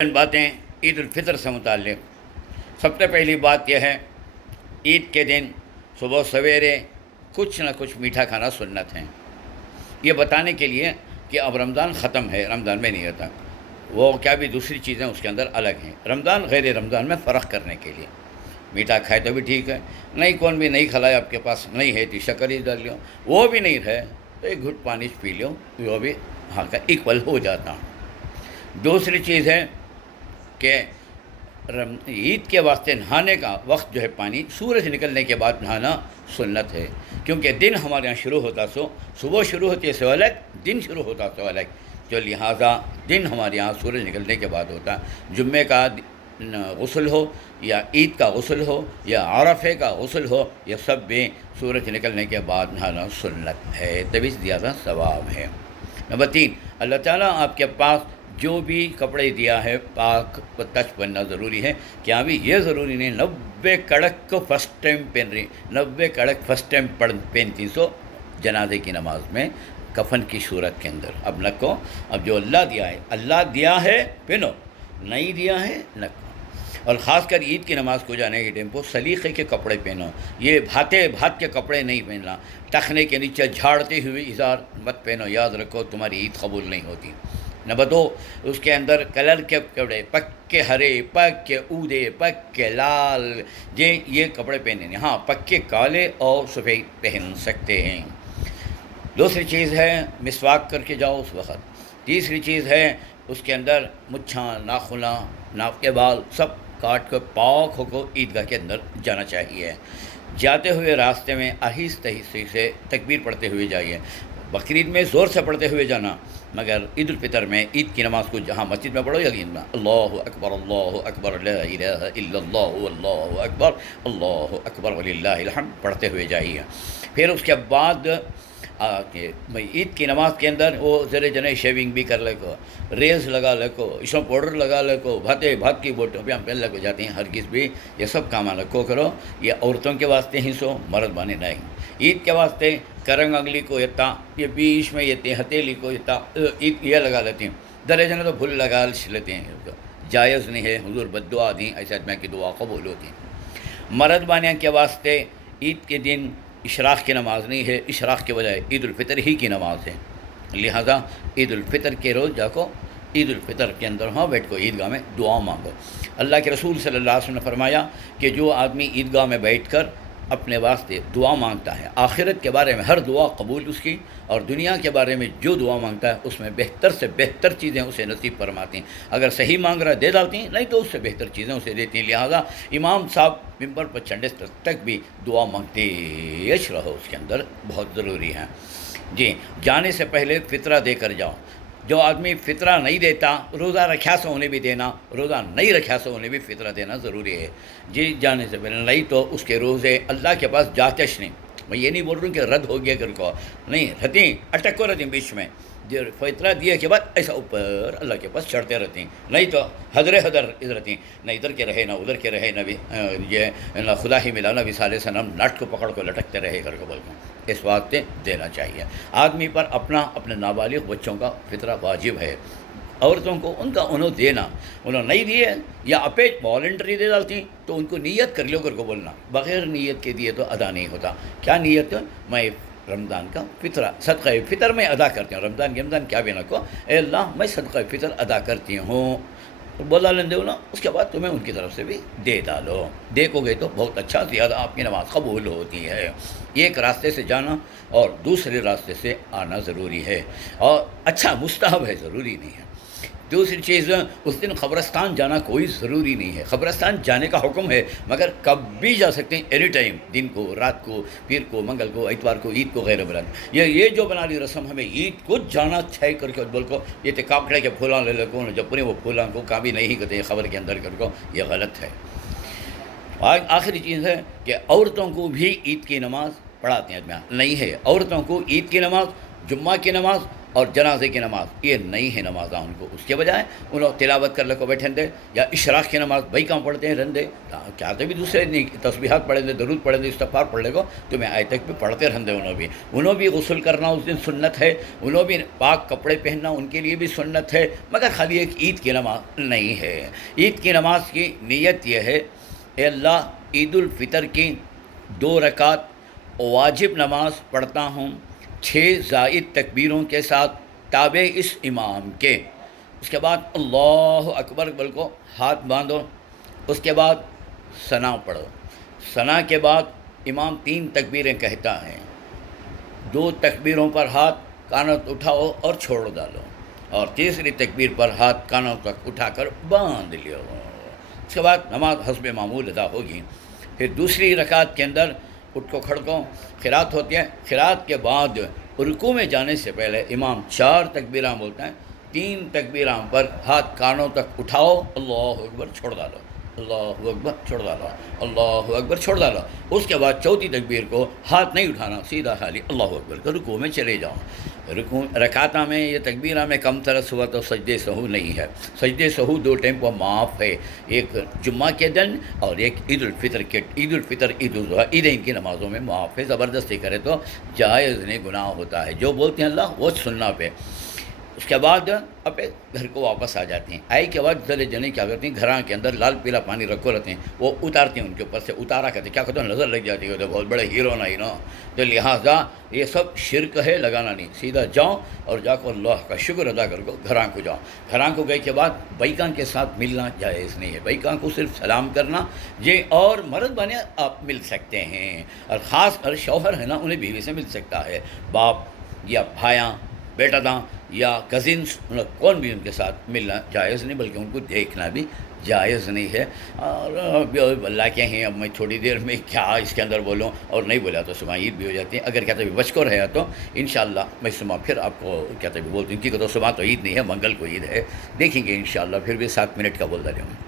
چند باتیں عید الفطر سے متعلق۔ سب سے پہلی بات یہ ہے، عید کے دن صبح سویرے کچھ نہ کچھ میٹھا کھانا سنت ہے، یہ بتانے کے لیے کہ اب رمضان ختم ہے، رمضان میں نہیں ہوتا وہ کیا بھی دوسری چیزیں اس کے اندر الگ ہیں، رمضان غیر رمضان میں فرق کرنے کے لیے۔ میٹھا کھائے تو بھی ٹھیک ہے، نہیں کون بھی نہیں کھلائے، آپ کے پاس نہیں ہے تو شکر ہی ڈال لو، وہ بھی نہیں ہے تو ایک گھٹ پانی پی لو، وہ بھی ہاں کا ایکول ہو جاتا۔ دوسری چیز ہے کہ عید کے واسطے نہانے کا وقت جو ہے، پانی سورج نکلنے کے بعد نہانا سنت ہے، کیونکہ دن ہمارے یہاں شروع ہوتا صبح شروع ہوتی ہے سو الگ، دن شروع ہوتا سو الگ، تو لہٰذا دن ہمارے یہاں سورج نکلنے کے بعد ہوتا ہے۔ جمعے کا غسل ہو یا عید کا غسل ہو یا عرفے کا غسل ہو، یہ سب بھی سورج نکلنے کے بعد نہانا سنت ہے، تبھی زیادہ ثواب ہے۔ نمبر 3، اللہ تعالیٰ آپ کے پاس جو بھی کپڑے دیا ہے پاک ٹچ پہننا ضروری ہے، کہ ابھی یہ ضروری نہیں 90 کڑک کو فرسٹ ٹائم پہن رہی، 90 کڑک فرسٹ ٹائم پہنتی سو جنازے کی نماز میں کفن کی صورت کے اندر۔ اب نکو، اب جو اللہ دیا ہے پہنو، نہیں دیا ہے نکو۔ اور خاص کر عید کی نماز کو جانے کے ٹائم کو سلیقے کے کپڑے پہنو، یہ بھات کے کپڑے نہیں پہننا، ٹخنے کے نیچے جھاڑتے ہوئے اظہار مت پہنو، یاد رکھو تمہاری عید قبول نہیں ہوتی۔ نمبر 2، اس کے اندر کلر کے کپڑے، پکے ہرے، پکے اودے، پکے لال، یہ کپڑے پہنے، ہاں پکے کالے اور سفید پہن سکتے ہیں۔ دوسری چیز ہے مسواک کر کے جاؤ اس وقت۔ تیسری چیز ہے اس کے اندر مچھاں، ناخنا، ناک کے بال سب کاٹ کر پاک ہو کو عیدگاہ کے اندر جانا چاہیے۔ جاتے ہوئے راستے میں آہستہ سے تکبیر پڑھتے ہوئے جائیے، بقرعید میں زور سے پڑھتے ہوئے جانا، مگر عید الفطر میں عید کی نماز کو جہاں مسجد میں پڑھو یا عید میں اللہ اکبر لا الہ الا اللہ اللہ اکبر اللہ اکبر وللہ الحمد پڑھتے ہوئے جائیے۔ پھر اس کے بعد عید کی نماز کے اندر وہ ذرے جنے شیونگ بھی کر لے کو، ریز لگا لے کو، اسم پاؤڈر لگا لے کو، بھات کی بوٹوں پہ ہم پہن لے کو جاتے ہیں، ہرگز بھی یہ سب کام لکھو کرو، یہ عورتوں کے واسطے ہی سو، مرد بانے نہیں۔ عید کے واسطے کرنگ انگلی کو یہ بیچ میں یہ ہتھیلی کو عید یہ لگا لیتے ہیں، درے جنے تو بھول لگا لیتے ہیں، جائز نہیں ہے، حضور بد دعا دیں، ایسے آدمی کی دعا قبول ہوتی ہے۔ مرد بانے کے واسطے عید کے دن اشراق کی نماز نہیں ہے، اشراق کے بجائے عید الفطر ہی کی نماز ہے، لہذا عید الفطر کے روز جا کو عید الفطر کے اندر ہاں بیٹھ کو عیدگاہ میں دعا مانگو۔ اللہ کے رسول صلی اللہ علیہ وسلم نے فرمایا کہ جو آدمی عیدگاہ میں بیٹھ کر اپنے واسطے دعا مانگتا ہے، آخرت کے بارے میں ہر دعا قبول اس کی، اور دنیا کے بارے میں جو دعا مانگتا ہے اس میں بہتر سے بہتر چیزیں اسے نصیب فرماتی ہیں، اگر صحیح مانگ رہا دے ڈالتی ہیں، نہیں تو اس سے بہتر چیزیں اسے دیتی ہیں۔ لہٰذا امام صاحب ممبر پر چڑھنے تک بھی دعا مانگتے رہو، اس کے اندر بہت ضروری ہے۔ جی، جانے سے پہلے فطرہ دے کر جاؤ، جو آدمی فطرہ نہیں دیتا، روزہ رکھا سے انہیں بھی دینا، روزہ نہیں رکھا سے انہیں بھی فطرہ دینا ضروری ہے۔ جی، جانے سے پہلے نہیں تو اس کے روزے اللہ کے پاس جاچش نہیں، میں یہ نہیں بول رہا ہوں کہ رد ہو گیا کر کو، نہیں رہتی، اٹک کو رہتی بیچ میں، جو فطرہ دیے کے بعد ایسا اوپر اللہ کے پاس چڑھتے رہتے ہیں، نہیں تو حدر ادھر رہتی ہیں، نہ ادھر کے رہے نہ ادھر کے رہے، نہ بھی یہ نہ خدا ہی ملا، نہ بھی صالح سنم ناٹ کو پکڑ کو لٹکتے رہے کر کو بول کو، اس واسطے دینا چاہیے۔ آدمی پر اپنے نابالغ بچوں کا فطرہ واجب ہے، عورتوں کو انہوں دینا، انہوں نہیں دیے یا اپیج والنٹری دے ڈالتی تو ان کو نیت کر لو کر کو بولنا، بغیر نیت کے دیے تو ادا نہیں ہوتا۔ کیا نیت؟ میں رمضان کا فطرہ صدقہ فطر میں ادا کرتی ہوں، رمضان کیا بھی نہ کو، اے اللہ میں صدقہ فطر ادا کرتی ہوں، بولا لیں دو نا، اس کے بعد تمہیں ان کی طرف سے بھی دے ڈالو، دیکھو گے تو بہت اچھا، زیادہ آپ کی نماز قبول ہوتی ہے۔ ایک راستے سے جانا اور دوسرے راستے سے آنا ضروری ہے، اور اچھا مستحب ہے، ضروری نہیں ہے۔ دوسری چیز، اس دن قبرستان جانا کوئی ضروری نہیں ہے، قبرستان جانے کا حکم ہے، مگر کب بھی جا سکتے ہیں، اینی ٹائم، دن کو، رات کو، پیر کو، منگل کو، اتوار کو، عید کو، غیر برات۔ یہ جو بنا لی رسم، ہمیں عید کو جانا چھائی کر کے بول کو یہ تو کاکڑے کے پھولاں لے لے کو، جب پورے وہ پھولاں کو کابی نہیں کرتے ہیں خبر کے اندر کر کو، یہ غلط ہے۔ آخری چیز ہے کہ عورتوں کو بھی عید کی نماز پڑھاتے ہیں، نہیں ہے عورتوں کو عید کی نماز، جمعہ کی نماز اور جنازے کی نماز یہ نہیں ہے نماز ان کو، اس کے بجائے انہوں تلاوت کر لے کو بیٹھیں دے، یا اشراق کی نماز بھائی کہاں پڑھتے ہیں رہندے، کیا تو بھی دوسرے نہیں تسبیحات پڑھیں دے، درود پڑھیں دے، استغفار پڑھ لے کو تو میں آئے تک بھی پڑھتے رہندے، انہوں بھی غسل کرنا اس دن سنت ہے، انہوں بھی پاک کپڑے پہننا ان کے لیے بھی سنت ہے، مگر خالی ایک عید کی نماز نہیں ہے۔ عید کی نماز کی نیت یہ ہے، اے اللہ عید الفطر کی 2 رکعت واجب نماز پڑھتا ہوں 6 زائد تکبیروں کے ساتھ تابع اس امام کے، اس کے بعد اللہ اکبر بول کو ہاتھ باندھو، اس کے بعد ثنا پڑھو، ثنا کے بعد امام 3 تکبیریں کہتا ہے، 2 تکبیروں پر ہاتھ کانوں اٹھاؤ اور چھوڑ ڈالو، اور تیسری تکبیر پر ہاتھ کانوں تک اٹھا کر باندھ لیو، اس کے بعد نماز حسب معمول ادا ہوگی۔ پھر دوسری رکعت کے اندر اٹھ کو کھڑ کو قرات ہوتی ہے، قرات کے بعد رکوع میں جانے سے پہلے امام 4 تکبیراں بولتا ہے، 3 تکبیراں پر ہاتھ کانوں تک اٹھاؤ، اللہ اکبر چھوڑ ڈالو، اللہ اکبر چھوڑ ڈالو، اللہ اکبر چھوڑ ڈالو، اس کے بعد چوتھی تکبیر کو ہاتھ نہیں اٹھانا، سیدھا خالی اللہ اکبر کا رکوع میں چلے جاؤ۔ رکوع رکعتہ میں یہ تکبیرہ میں کم ترس ہوا تو سجدے سہو نہیں ہے، سجدے سہو 2 ٹائم کو معاف ہے، ایک جمعہ کے دن اور ایک عید الفطر کے، عید الفطر عید الاضحیٰ عیدین کی نمازوں میں معاف ہے، زبردستی کرے تو جائز نہیں، گناہ ہوتا ہے، جو بولتے ہیں اللہ وہ سننا پہ۔ اس کے بعد اپنے گھر کو واپس آ جاتے ہیں، آئی کے بعد ذرے جنے کیا کرتے ہیں، گھراں کے اندر لال پیلا پانی رکھو رہتے ہیں، وہ اتارتے ہیں، ان کے اوپر سے اتارا کرتے ہیں، کیا کہتے ہیں نظر لگ جاتی ہے، تو بہت بڑے ہیرو نہیں نا، تو لہٰذا یہ سب شرک ہے، لگانا نہیں، سیدھا جاؤ اور جا کر اللہ کا شکر ادا کر کو گھراں کو جاؤ۔ گھراں کو گئے کے بعد بھائیکاں کے ساتھ ملنا جائز نہیں ہے، بھائیکاں کو صرف سلام کرنا، یہ اور مرد بنے آپ مل سکتے ہیں، اور خاص کر شوہر ہے نا انہیں بیوی سے مل سکتا ہے، باپ یا بھائیاں بیٹا داں یا کزنس کون بھی ان کے ساتھ ملنا جائز نہیں، بلکہ ان کو دیکھنا بھی جائز نہیں ہے۔ اور اللہ کے ہیں، اب میں تھوڑی دیر میں کیا اس کے اندر بولوں، اور نہیں بولا تو صبح عید بھی ہو جاتی ہے، اگر کہتے بھی بچ کو رہا تو انشاءاللہ میں صبح پھر آپ کو کہتے بھی بولتی ہوں، کیونکہ تو صبح تو عید نہیں ہے، منگل کو عید ہے، دیکھیں گے انشاءاللہ، پھر بھی 7 منٹ کا بولتا رہوں۔